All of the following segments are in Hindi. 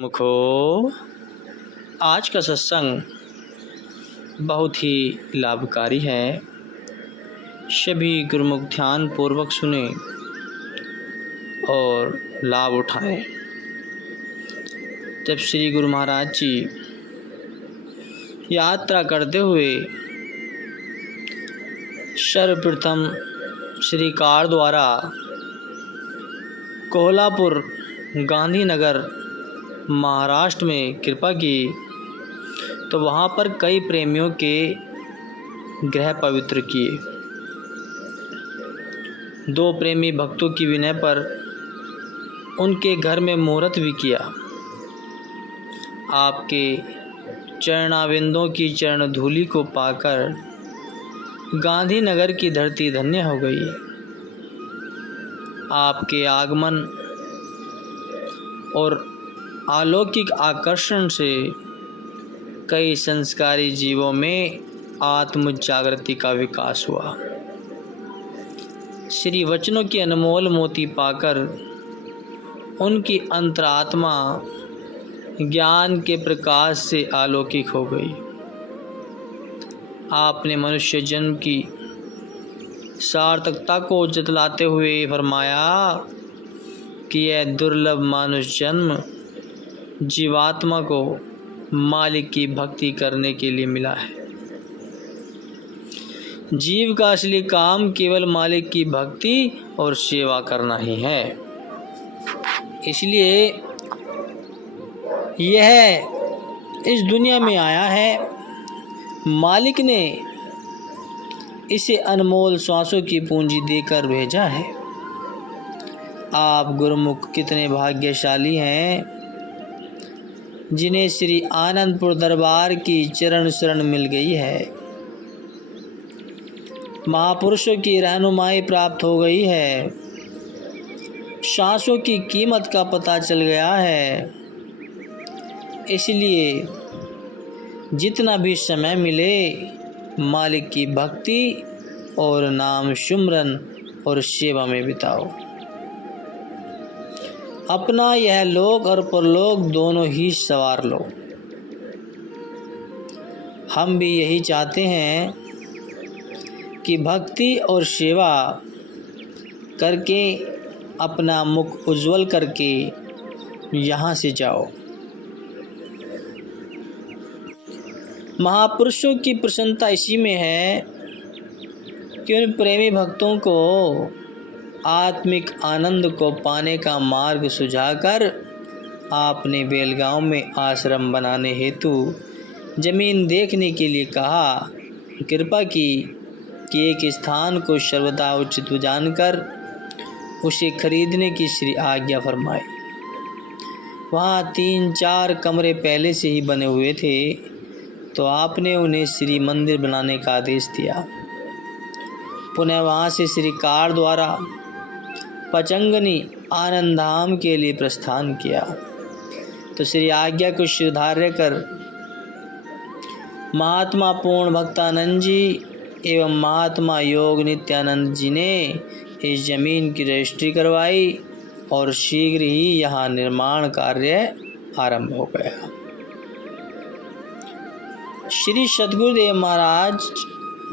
मुखो आज का सत्संग बहुत ही लाभकारी है। सभी गुरुमुख ध्यान पूर्वक सुने और लाभ उठाएं। जब श्री गुरु महाराज जी यात्रा करते हुए सर्वप्रथम श्री कार द्वारा कोल्हापुर गांधीनगर महाराष्ट्र में कृपा की तो वहाँ पर कई प्रेमियों के गृह पवित्र किए। 2 प्रेमी भक्तों की विनय पर उनके घर में मुहूर्त भी किया। आपके चरणाविंदों की चरण धूलि को पाकर गांधीनगर की धरती धन्य हो गई। आपके आगमन और अलौकिक आकर्षण से कई संस्कारी जीवों में आत्म जागृति का विकास हुआ। श्री वचनों की अनमोल मोती पाकर उनकी अंतरात्मा ज्ञान के प्रकाश से अलौकिक हो गई। आपने मनुष्य जन्म की सार्थकता को जतलाते हुए फरमाया कि यह दुर्लभ मानुष जन्म जीवात्मा को मालिक की भक्ति करने के लिए मिला है। जीव का असली काम केवल मालिक की भक्ति और सेवा करना ही है। इसलिए यह इस दुनिया में आया है। मालिक ने इसे अनमोल श्वासों की पूंजी देकर भेजा है। आप गुरुमुख कितने भाग्यशाली हैं जिन्हें श्री आनंदपुर दरबार की चरण शरण मिल गई है। महापुरुषों की रहनुमाई प्राप्त हो गई है। सांसों की कीमत का पता चल गया है। इसलिए जितना भी समय मिले मालिक की भक्ति और नाम सुमरन और सेवा में बिताओ। अपना यह लोक और परलोक दोनों ही संवार लो। हम भी यही चाहते हैं कि भक्ति और सेवा करके अपना मुख उज्जवल करके यहाँ से जाओ। महापुरुषों की प्रसन्नता इसी में है कि उन प्रेमी भक्तों को आत्मिक आनंद को पाने का मार्ग सुझाकर आपने बेलगांव में आश्रम बनाने हेतु जमीन देखने के लिए कहा। कृपा की कि एक स्थान को सर्वदा उचित जानकर उसे खरीदने की श्री आज्ञा फरमाई। वहाँ 3-4 कमरे पहले से ही बने हुए थे तो आपने उन्हें श्री मंदिर बनाने का आदेश दिया। पुनः वहाँ से श्री कार द्वारा पचंगनी आनंद धाम के लिए प्रस्थान किया तो श्री आज्ञा को शिरधार्य कर महात्मा पूर्ण भक्तानंद जी एवं महात्मा योग नित्यानंद जी ने इस जमीन की रजिस्ट्री करवाई और शीघ्र ही यहाँ निर्माण कार्य आरंभ हो गया। श्री सद्गुरुदेव महाराज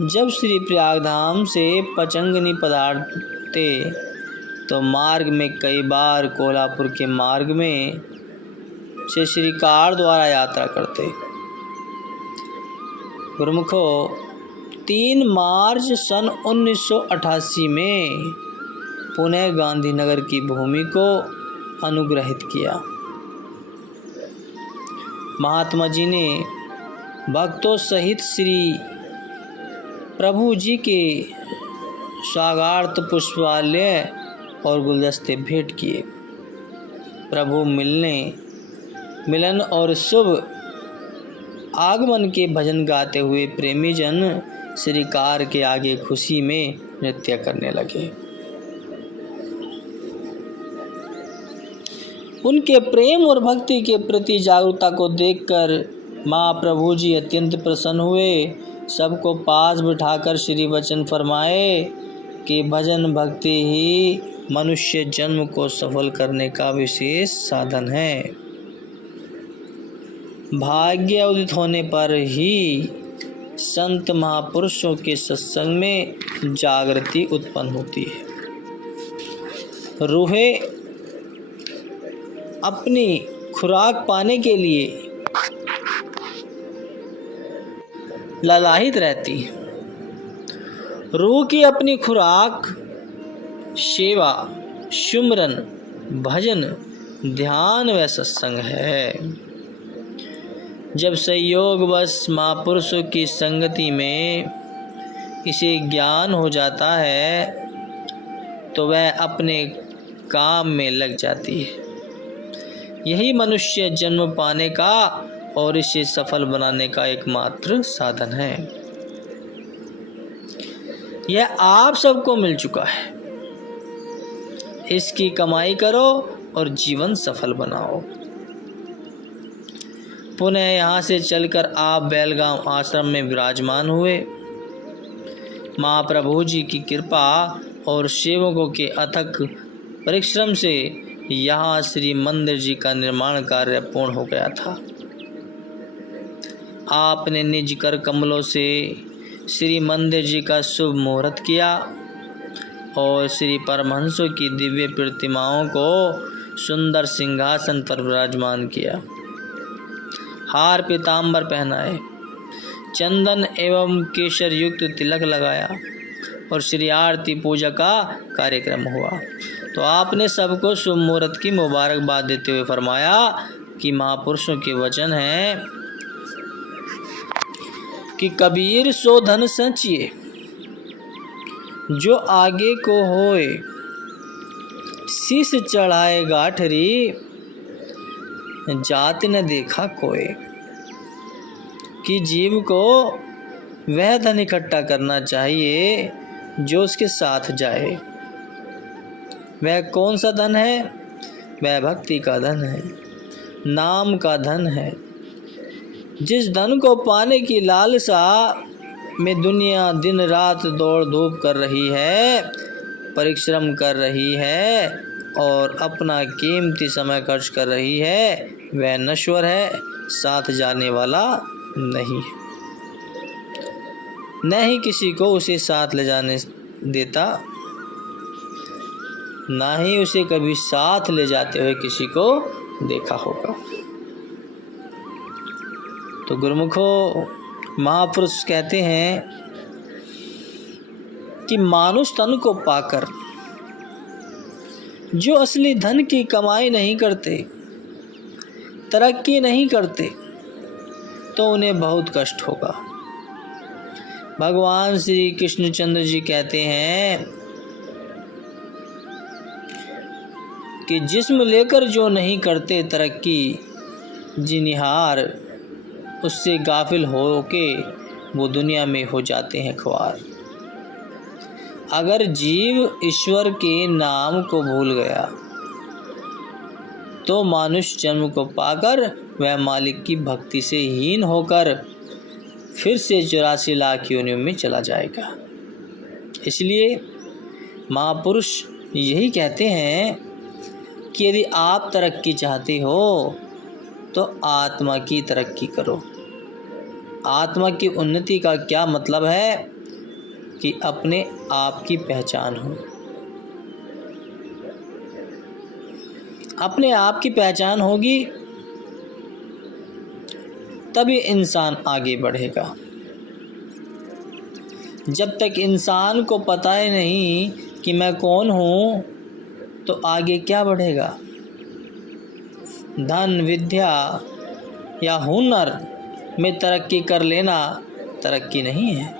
जब श्री प्रयागधाम से पचंगनी पधारते तो मार्ग में कई बार कोल्हापुर के मार्ग में से श्री कार द्वारा यात्रा करते। गुरुमुखो 3 मार्च सन 1988 में पुनः गांधीनगर की भूमि को अनुग्रहित किया। महात्मा जी ने भक्तों सहित श्री प्रभु जी के स्वागतार्थ पुष्पालय और गुलदस्ते भेंट किए। प्रभु मिलन और शुभ आगमन के भजन गाते हुए प्रेमी जन श्री कार के आगे खुशी में नृत्य करने लगे। उनके प्रेम और भक्ति के प्रति जागरूकता को देखकर महाप्रभु जी अत्यंत प्रसन्न हुए। सबको पास बिठाकर श्री वचन फरमाए कि भजन भक्ति ही मनुष्य जन्म को सफल करने का विशेष साधन है। भाग्य उदित होने पर ही संत महापुरुषों के सत्संग में जागृति उत्पन्न होती है। रूहें अपनी खुराक पाने के लिए ललाहित रहती है। रूह की अपनी खुराक सेवा, सुमरन, भजन, ध्यान व सत्संग है। जब संयोगवश महापुरुषों की संगति में इसे ज्ञान हो जाता है तो वह अपने काम में लग जाती है। यही मनुष्य जन्म पाने का और इसे सफल बनाने का एकमात्र साधन है। यह आप सबको मिल चुका है। इसकी कमाई करो और जीवन सफल बनाओ। पुनः यहाँ से चलकर आप बेलगांव आश्रम में विराजमान हुए। महाप्रभु जी की कृपा और सेवकों के अथक परिश्रम से यहाँ श्री मंदिर जी का निर्माण कार्य पूर्ण हो गया था। आपने निज कर कमलों से श्री मंदिर जी का शुभ मुहूर्त किया और श्री परमहंसों की दिव्य प्रतिमाओं को सुंदर सिंहासन पर विराजमान किया। हार पीताम्बर पहनाए, चंदन एवं केसर युक्त तिलक लगाया और श्री आरती पूजा का कार्यक्रम हुआ। तो आपने सबको शुभ मुहूर्त की मुबारकबाद देते हुए फरमाया कि महापुरुषों के वचन हैं कि कबीर सो धन सचिए, जो आगे को होए शीश चढ़ाए गाठरी, जात न देखा कोई। कि जीव को वह धन इकट्ठा करना चाहिए जो उसके साथ जाए। वह कौन सा धन है? वह भक्ति का धन है, नाम का धन है। जिस धन को पाने की लालसा में दुनिया दिन रात दौड़ धूप कर रही है, परिश्रम कर रही है और अपना कीमती समय खर्च कर रही है, वह नश्वर है, साथ जाने वाला नहीं है। न ही किसी को उसे साथ ले जाने देता, ना ही उसे कभी साथ ले जाते हुए किसी को देखा होगा। तो गुरुमुखों, महापुरुष कहते हैं कि मानुष तन को पाकर जो असली धन की कमाई नहीं करते, तरक्की नहीं करते, तो उन्हें बहुत कष्ट होगा। भगवान श्री कृष्णचंद्र जी कहते हैं कि जिस्म लेकर जो नहीं करते तरक्की, जिनिहार उससे गाफिल हो के वो दुनिया में हो जाते हैं ख्वार। अगर जीव ईश्वर के नाम को भूल गया तो मानुष जन्म को पाकर वह मालिक की भक्ति से हीन होकर फिर से 84 लाख योनियों में चला जाएगा। इसलिए महापुरुष यही कहते हैं कि यदि आप तरक्की चाहते हो तो आत्मा की तरक्की करो। आत्मा की उन्नति का क्या मतलब है? कि अपने आप की पहचान हो। अपने आप की पहचान होगी तभी इंसान आगे बढ़ेगा। जब तक इंसान को पता ही नहीं कि मैं कौन हूँ तो आगे क्या बढ़ेगा? धन, विद्या या हुनर में तरक्की कर लेना तरक्की नहीं है।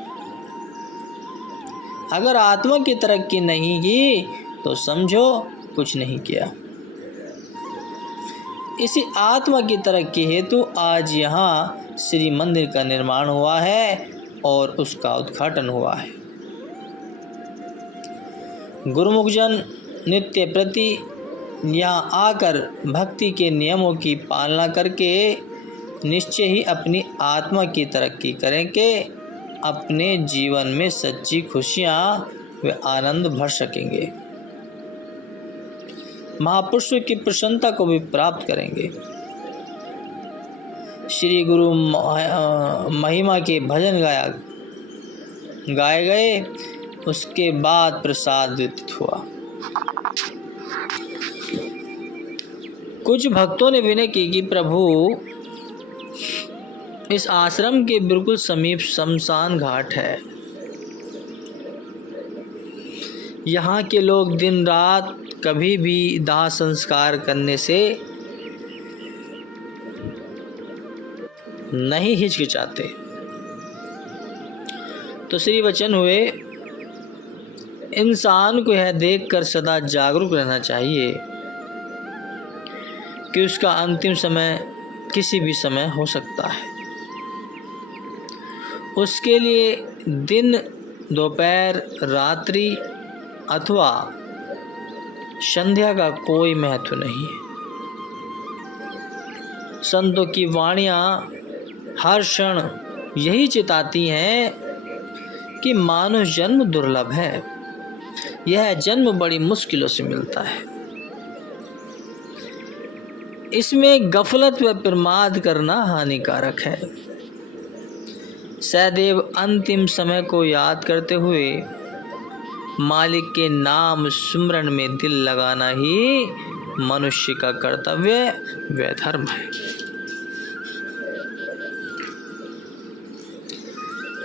अगर आत्मा की तरक्की नहीं की तो समझो कुछ नहीं किया। इसी आत्मा की तरक्की हेतु आज यहाँ श्री मंदिर का निर्माण हुआ है और उसका उद्घाटन हुआ है। गुरुमुख जन नित्य प्रति यहाँ आकर भक्ति के नियमों की पालना करके निश्चय ही अपनी आत्मा की तरक्की करेंगे, अपने जीवन में सच्ची खुशियाँ व आनंद भर सकेंगे, महापुरुषों की प्रसन्नता को भी प्राप्त करेंगे। श्री गुरु महिमा के भजन गाए गए। उसके बाद प्रसाद वितरित हुआ। कुछ भक्तों ने विनय की कि प्रभु, इस आश्रम के बिल्कुल समीप शमशान घाट है। यहाँ के लोग दिन रात कभी भी दाह संस्कार करने से नहीं हिचकिचाते। तो श्री वचन हुए, इंसान को यह देखकर सदा जागरूक रहना चाहिए कि उसका अंतिम समय किसी भी समय हो सकता है। उसके लिए दिन, दोपहर, रात्रि अथवा संध्या का कोई महत्व नहीं है। संतों की वाणियाँ हर क्षण यही चिताती हैं कि मानव जन्म दुर्लभ है। यह जन्म बड़ी मुश्किलों से मिलता है। इसमें गफलत व प्रमाद करना हानिकारक है। सदैव अंतिम समय को याद करते हुए मालिक के नाम स्मरण में दिल लगाना ही मनुष्य का कर्तव्य व धर्म है।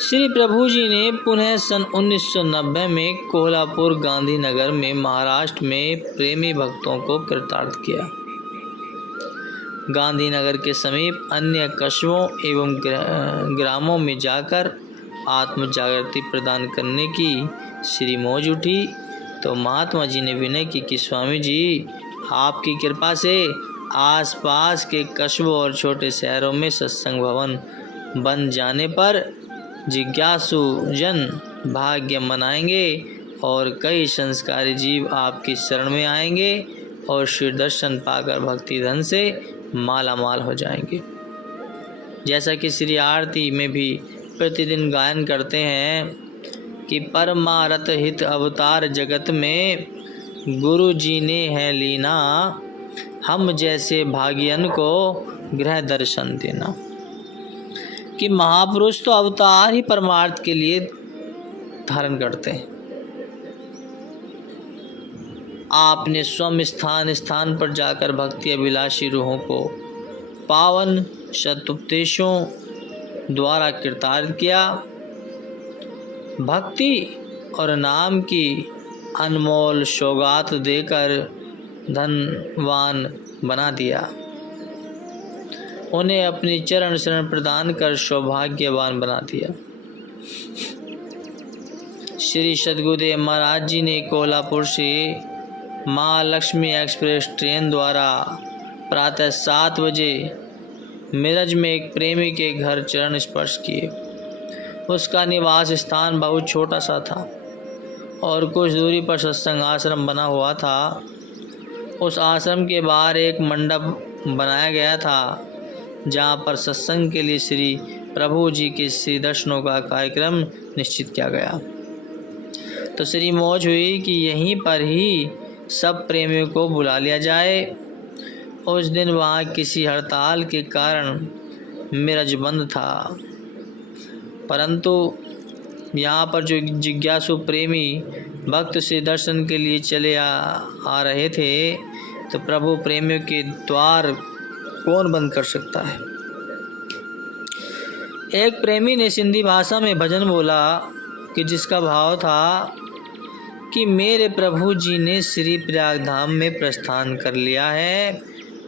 श्री प्रभु जी ने पुनः सन 1990 में कोल्हापुर गांधीनगर में महाराष्ट्र में प्रेमी भक्तों को कृतार्थ किया। गांधीनगर के समीप अन्य कस्बों एवं ग्रामों में जाकर आत्म जागृति प्रदान करने की श्री मौज उठी तो महात्मा जी ने विनय की कि स्वामी जी, आपकी कृपा से आसपास के कस्बों और छोटे शहरों में सत्संग भवन बन जाने पर जिज्ञासु जन भाग्य मनाएंगे और कई संस्कारी जीव आपकी शरण में आएंगे और श्री दर्शन पाकर भक्ति धन से माला माल हो जाएंगे। जैसा कि श्री आरती में भी प्रतिदिन गायन करते हैं कि परमारथ हित अवतार जगत में गुरु जी ने है लीना, हम जैसे भाग्यन को गृह दर्शन देना। कि महापुरुष तो अवतार ही परमार्थ के लिए धारण करते हैं। आपने स्वयं स्थान स्थान पर जाकर भक्ति अभिलाषी रूहों को पावन शतुपदेशों द्वारा कृतार्थ किया। भक्ति और नाम की अनमोल सौगात देकर धनवान बना दिया। उन्हें अपनी चरण शरण प्रदान कर सौभाग्यवान बना दिया। श्री सद्गुरुदेव महाराज जी ने कोल्हापुर से माँ लक्ष्मी एक्सप्रेस ट्रेन द्वारा प्रातः 7 बजे मिरज में एक प्रेमी के घर चरण स्पर्श किए। उसका निवास स्थान बहुत छोटा सा था और कुछ दूरी पर सत्संग आश्रम बना हुआ था। उस आश्रम के बाहर एक मंडप बनाया गया था जहाँ पर सत्संग के लिए श्री प्रभु जी के श्री दर्शनों का कार्यक्रम निश्चित किया गया। तो श्री मौज हुई कि यहीं पर ही सब प्रेमियों को बुला लिया जाए। उस दिन वहाँ किसी हड़ताल के कारण मिरज बंद था, परंतु यहाँ पर जो जिज्ञासु प्रेमी भक्त से दर्शन के लिए चले आ रहे थे, तो प्रभु प्रेमियों के द्वार कौन बंद कर सकता है। एक प्रेमी ने सिंधी भाषा में भजन बोला कि जिसका भाव था कि मेरे प्रभु जी ने श्री प्रयाग धाम में प्रस्थान कर लिया है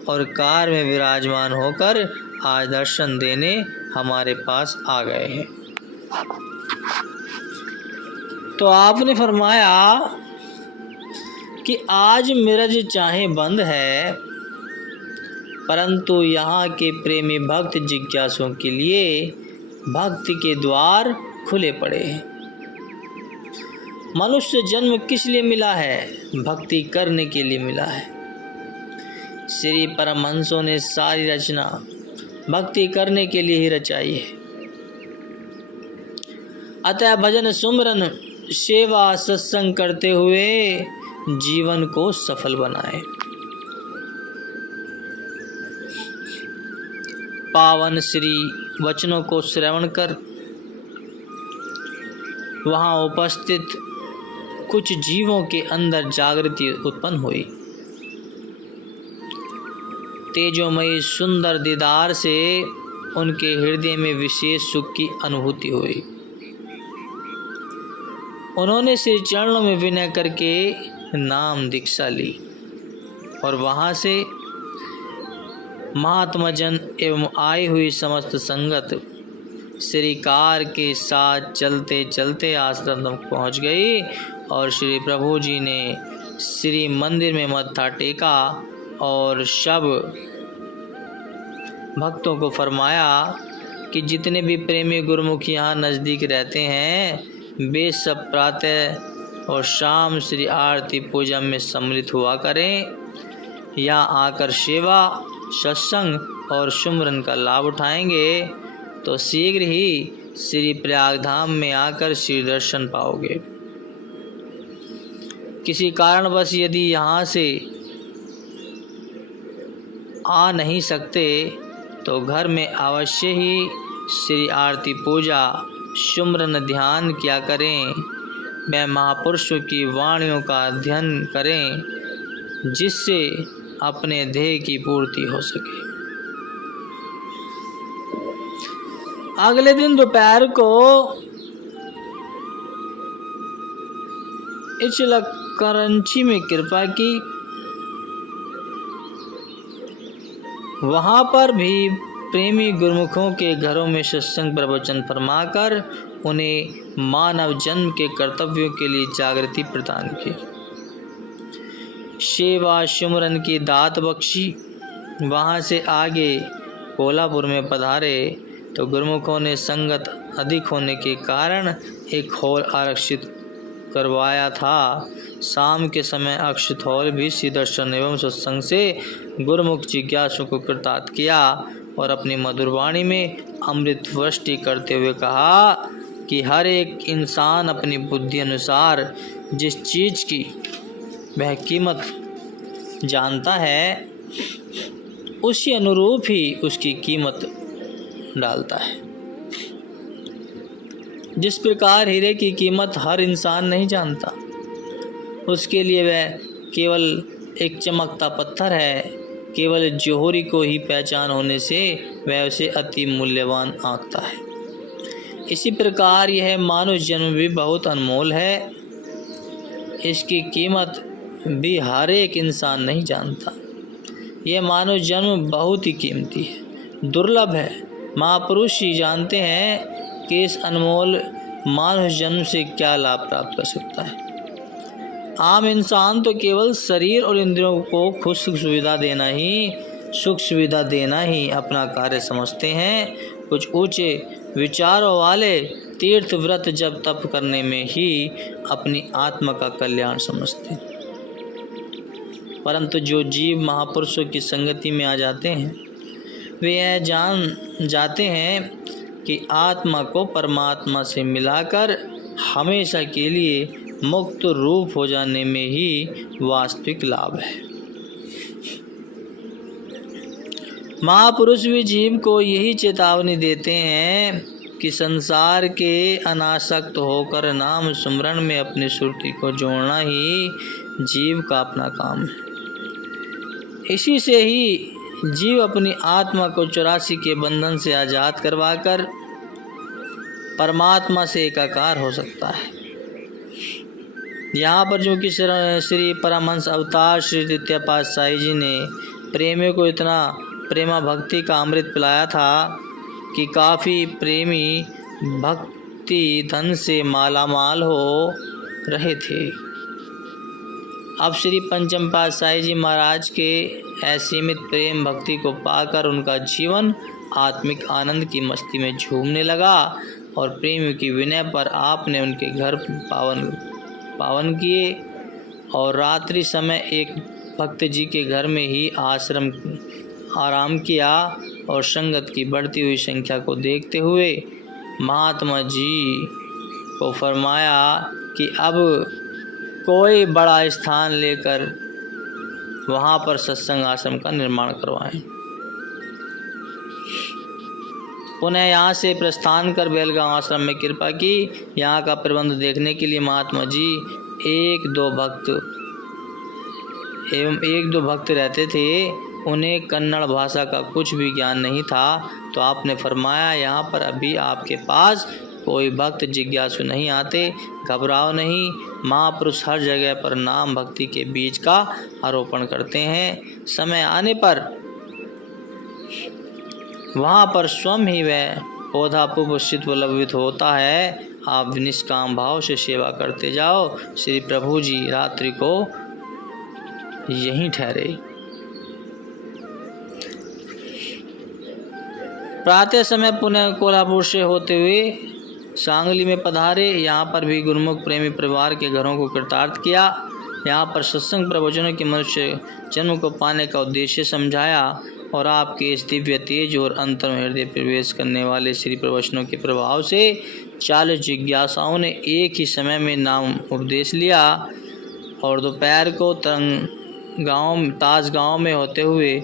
और कार में विराजमान होकर आज दर्शन देने हमारे पास आ गए हैं। तो आपने फरमाया कि आज मिरज चाहे बंद है, परंतु यहाँ के प्रेमी भक्त जिज्ञासुओं के लिए भक्ति के द्वार खुले पड़े हैं। मनुष्य जन्म किस लिए मिला है? भक्ति करने के लिए मिला है। श्री परमहंसों ने सारी रचना भक्ति करने के लिए ही रचाई है। अतः भजन सुमरन सेवा सत्संग करते हुए जीवन को सफल बनाए। पावन श्री वचनों को श्रवण कर वहाँ उपस्थित कुछ जीवों के अंदर जागृति उत्पन्न हुई। तेजोमयी सुंदर दीदार से उनके हृदय में विशेष सुख की अनुभूति हुई। उन्होंने श्री चरणों में विनय करके नाम दीक्षा ली और वहाँ से महात्मा जन एवं आई हुई समस्त संगत श्री कार के साथ चलते चलते आश्रम तक पहुँच गई और श्री प्रभु जी ने श्री मंदिर में मत्था टेका और सब भक्तों को फरमाया कि जितने भी प्रेमी गुरुमुख यहाँ नज़दीक रहते हैं वे सब प्रातः और शाम श्री आरती पूजा में सम्मिलित हुआ करें। यहाँ आकर सेवा, सत्संग और सुमरन का लाभ उठाएंगे तो शीघ्र ही श्री प्रयागधाम में आकर श्री दर्शन पाओगे। किसी कारणवश यदि यहाँ से आ नहीं सकते तो घर में अवश्य ही श्री आरती पूजा, सुमरन ध्यान किया करें। मैं महापुरुषों की वाणियों का अध्ययन करें जिससे अपने ध्येय की पूर्ति हो सके। अगले दिन दोपहर को इचलकरंची में कृपा की। वहाँ पर भी प्रेमी गुरुमुखों के घरों में सत्संग प्रवचन फरमाकर उन्हें मानव जन्म के कर्तव्यों के लिए जागृति प्रदान की। सेवा सुमरन की दात बख्शी। वहाँ से आगे कोल्हापुर में पधारे तो गुरुमुखों ने संगत अधिक होने के कारण एक हॉल आरक्षित करवाया था। शाम के समय अक्षित हॉल भी श्री दर्शन एवं सत्संग से गुरुमुख जिज्ञासु को कृतार्थ किया और अपनी मधुर वाणी में अमृत वृष्टि करते हुए कहा कि हर एक इंसान अपनी बुद्धि अनुसार जिस चीज़ की वह कीमत जानता है उसी अनुरूप ही उसकी कीमत डालता है। जिस प्रकार हीरे की कीमत हर इंसान नहीं जानता, उसके लिए वह केवल एक चमकता पत्थर है। केवल जौहरी को ही पहचान होने से वह उसे अति मूल्यवान आंकता है। इसी प्रकार यह मानव जन्म भी बहुत अनमोल है। इसकी कीमत भी हर एक इंसान नहीं जानता। यह मानव जन्म बहुत ही कीमती है, दुर्लभ है। महापुरुष ही जानते हैं कि इस अनमोल मानव जन्म से क्या लाभ प्राप्त कर सकता है। आम इंसान तो केवल शरीर और इंद्रियों को खुद सुख सुविधा देना ही अपना कार्य समझते हैं। कुछ ऊंचे विचारों वाले तीर्थ व्रत जब तप करने में ही अपनी आत्मा का कल्याण समझते हैं, परंतु जो जीव महापुरुषों की संगति में आ जाते हैं वे यह जान जाते हैं कि आत्मा को परमात्मा से मिलाकर हमेशा के लिए मुक्त रूप हो जाने में ही वास्तविक लाभ है। महापुरुष भी जीव को यही चेतावनी देते हैं कि संसार के अनासक्त होकर नाम सुमरण में अपनी सुरती को जोड़ना ही जीव का अपना काम है। इसी से ही जीव अपनी आत्मा को 84 के बंधन से आज़ाद करवाकर परमात्मा से एकाकार हो सकता है। यहाँ पर जो कि श्री परमहंस अवतार श्री द्वितीय पातशाही जी ने प्रेमियों को इतना प्रेमा भक्ति का अमृत पिलाया था कि काफ़ी प्रेमी भक्ति धन से मालामाल हो रहे थे। अब श्री पंचम पातशाही जी महाराज के असीमित प्रेम भक्ति को पाकर उनका जीवन आत्मिक आनंद की मस्ती में झूमने लगा और प्रेमियों की विनय पर आपने उनके घर पावन किए और रात्रि समय एक भक्त जी के घर में ही आराम किया और संगत की बढ़ती हुई संख्या को देखते हुए महात्मा जी को फरमाया कि अब कोई बड़ा स्थान लेकर वहाँ पर सत्संग आश्रम का निर्माण करवाएं। पुनः यहाँ से प्रस्थान कर बेलगांव आश्रम में कृपा की। यहाँ का प्रबंध देखने के लिए महात्मा जी एक दो भक्त रहते थे। उन्हें कन्नड़ भाषा का कुछ भी ज्ञान नहीं था, तो आपने फरमाया यहाँ पर अभी आपके पास कोई भक्त जिज्ञासु नहीं आते, घबराओ नहीं। महापुरुष हर जगह पर नाम भक्ति के बीज का आरोपण करते हैं। समय आने पर वहाँ पर स्वयं ही वह पौधा पुष्पित व लवित होता है। आप निष्काम भाव से सेवा करते जाओ। श्री प्रभु जी रात्रि को यहीं ठहरे। प्रातः समय पुनः कोल्हापुर से होते हुए सांगली में पधारे। यहाँ पर भी गुरुमुख प्रेमी परिवार के घरों को कृतार्थ किया। यहाँ पर सत्संग प्रवचनों के मनुष्य जन्म को पाने का उद्देश्य समझाया और आपके इस दिव्य तेज और अंतर हृदय प्रवेश करने वाले श्री प्रवचनों के प्रभाव से 40 जिज्ञासाओं ने एक ही समय में नाम उपदेश लिया। और दोपहर को ताज गांव में होते हुए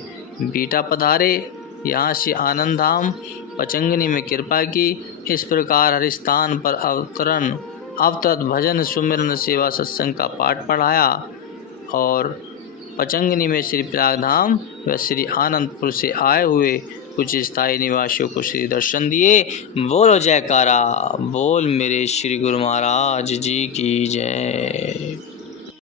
बीटा पधारे। यहाँ से आनंद धाम पचंगनी में कृपा की। इस प्रकार हरिस्थान पर अवतरत भजन सुमिरन सेवा सत्संग का पाठ पढ़ाया और पचंगनी में श्री प्रयाग धाम व श्री आनंदपुर से आए हुए कुछ स्थायी निवासियों को श्री दर्शन दिए। बोलो जयकारा, बोल मेरे श्री गुरु महाराज जी की जय।